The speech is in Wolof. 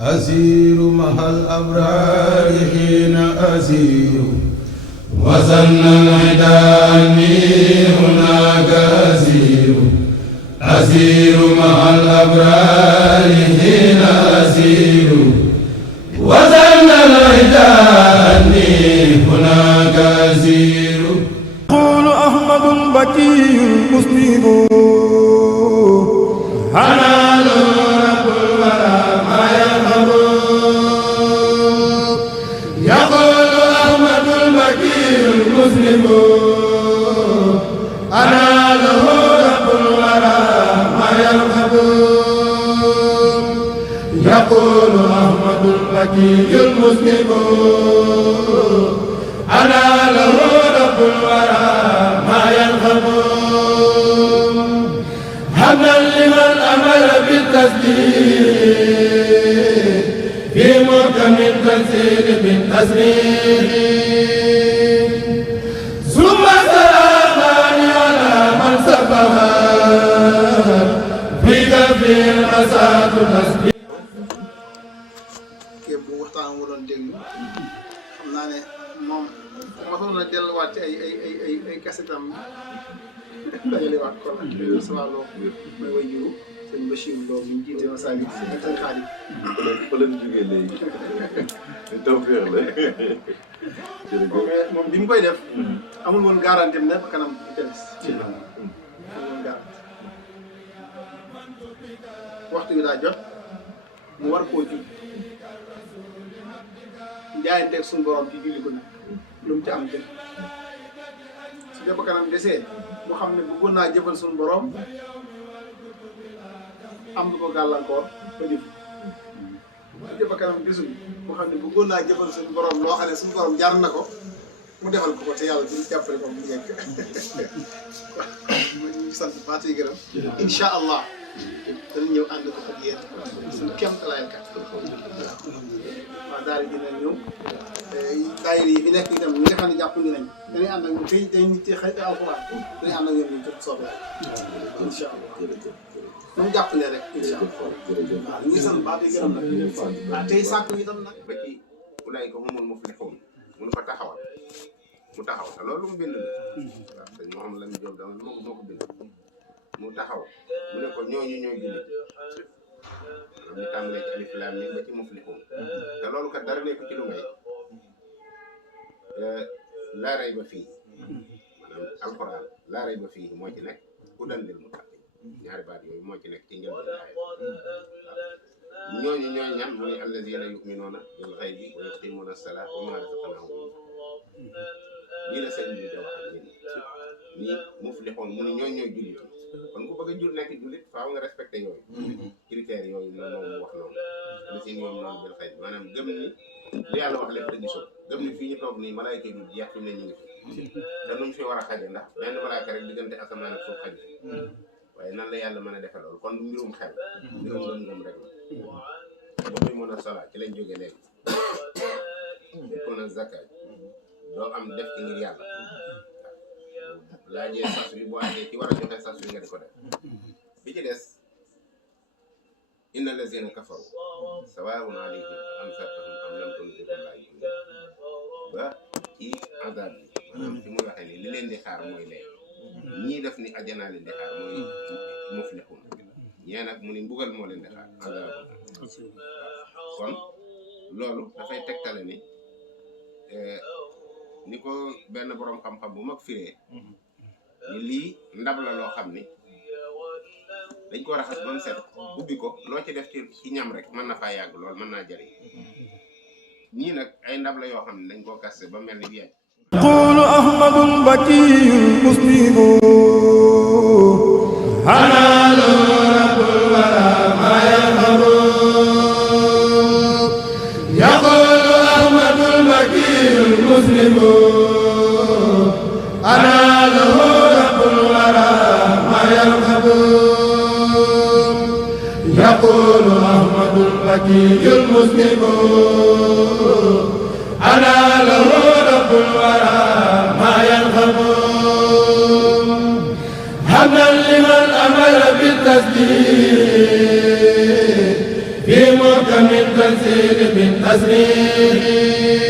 أسير مع الأبرار حين أسير وظن العدا أني هناك أسير أسير مع الأبرار حين أسير وظن العدا أني هناك أسير يقول أحمد البكي المسلم أنا رب الورى ما يرغب يقول أحمد البكي المسلم أنا له رب الورى ما يرغب يقول أحمد البكي المسلم أنا له رب الورى ما يرغب حمدا لمن أمر بالتسليم في محكم التنزيل بالتسليم ثم سلامان على من سبها في كفي المساد تسليم képp bu waxtaan wu doon déglu xam naa ne moom mosoon na delluwaat ci ay kasetam dajalewaat ko la sama loo mooy way juru sëñ Bachir Lo mi ñu jiite Masalik si sëñ Xaadim fa leen jógee léegi tawfeex la moom bi mu koy def amul woon garanti ne ba kanam tenis amul woon garanti waxtu bi daa jot mu war koo jul jaayanteeg suñu borom ci julli ko nag lu mu ci am jël su dee ba kanam desee mu xam ne bëggoon naa jëfal suñu borom am lu ko gàllankoor ba jëf su dee ba kanam desul mu xam ne bëggoon naa jëfal suñu borom loo xam ne suñu borom jar na ko mu defal ko te yàlla duñu jàppale ko mu nekk ñu ngi sant baat yi gërëm incha allah danañ ñëw ànd ko ak yéen suñu kéem talaayal kat waaw daal di dina ñëw daayira yi fi nekk itam ñi nga xam ne jàpp nañ dañuy ànd ak ñoom tey day nit ci xëy alxuraan dañuy ànd ak ñoom ñu jot soobee incha allah moom jàpp ne rek incha allah waaw ñu ngi sant baat yi gërëm nag waaw tey sàkk itam nag ba ci ulaa'ika humul muflihuun mënu ko taxawal mu taxaw te loolu mu bind la waaw sëñ Mouhamed Lamine Diop dama moo ko bind mu taxaw mu ne ko ñooñu ñooy jullit maanaam ñu tàmbalee ci alif laam miim ba ci muflihuun te loolu kat dara nekku ci lu may laa rayba fii maanaam alquran laa rayba fii moo ci nekk hudan lil muttaqiin ñaari baat yooyu moo ci nekk ci njëlbeen aaya ñooñu ñooy ñan mu ne allaziina yu'minuuna bil ghaybi wa yuqiimuuna as-salaata wa mimmaa razaqnaahum lii la sëñ bi da wax ak ñi muflihuun mu ne ñooñu ñooy jullit kon ku bëgg a jur nekk jullit faaw nga respecté yooyu critères yooyu noonu moom wax noonu allaziina yu'minuuna bil ghaybi maanaam gëm ni li yàlla wax lépp te gisoo gëm ni fii ñu toog nii malaayka yi du jeex fi mu ne ñu ngi fi te nuñ fi war a xaje ndax benn malaayka rek diggante asamaan ak suuf xaj waaye nan la yàlla mën a defe loolu kon mbirum xel mbirum ngëm-ngëm rek la boobu mën a sola ci lañ jóge léegi kon a zakat doo am def ci ngir yàlla laajee sas wi boo àggee ci war a joxe sas wi nga di ko def bi ci des inna lazina kafaru sawaa'un alayhim anzartahum am lam tunzirhum laa yu'minuun ba ci azab bi maanaam fi muy waxee ni li leen di xaar mooy lee ñii def ni ajjanaa leen di xaar mooy muflihun ñee nag mu ni mbugal moo leen di xaar azab kon loolu dafay tegtale ni ko benn boroom xam-xam bu mag firee ni lii ndab la loo xam ni dañ ko raxas ba mu set ubbi ko loo ci def ci ñam rek mën na faa yàgg lool mën naa jëriñ ñii nag ay ndab la yoo xam ne dañ koo kaste ba mel ni bi yàgg يقول أحمد البكي المسلم أنا رب الورى ما يرغب يقول أحمد البكي المسلم أنا له رب الورى ما يرغب يقول أحمد البكي المسلم أنا له رب الورى ما يرغب حمدا لمن أمر بالتسليم في محكم تنزيل بالتسليم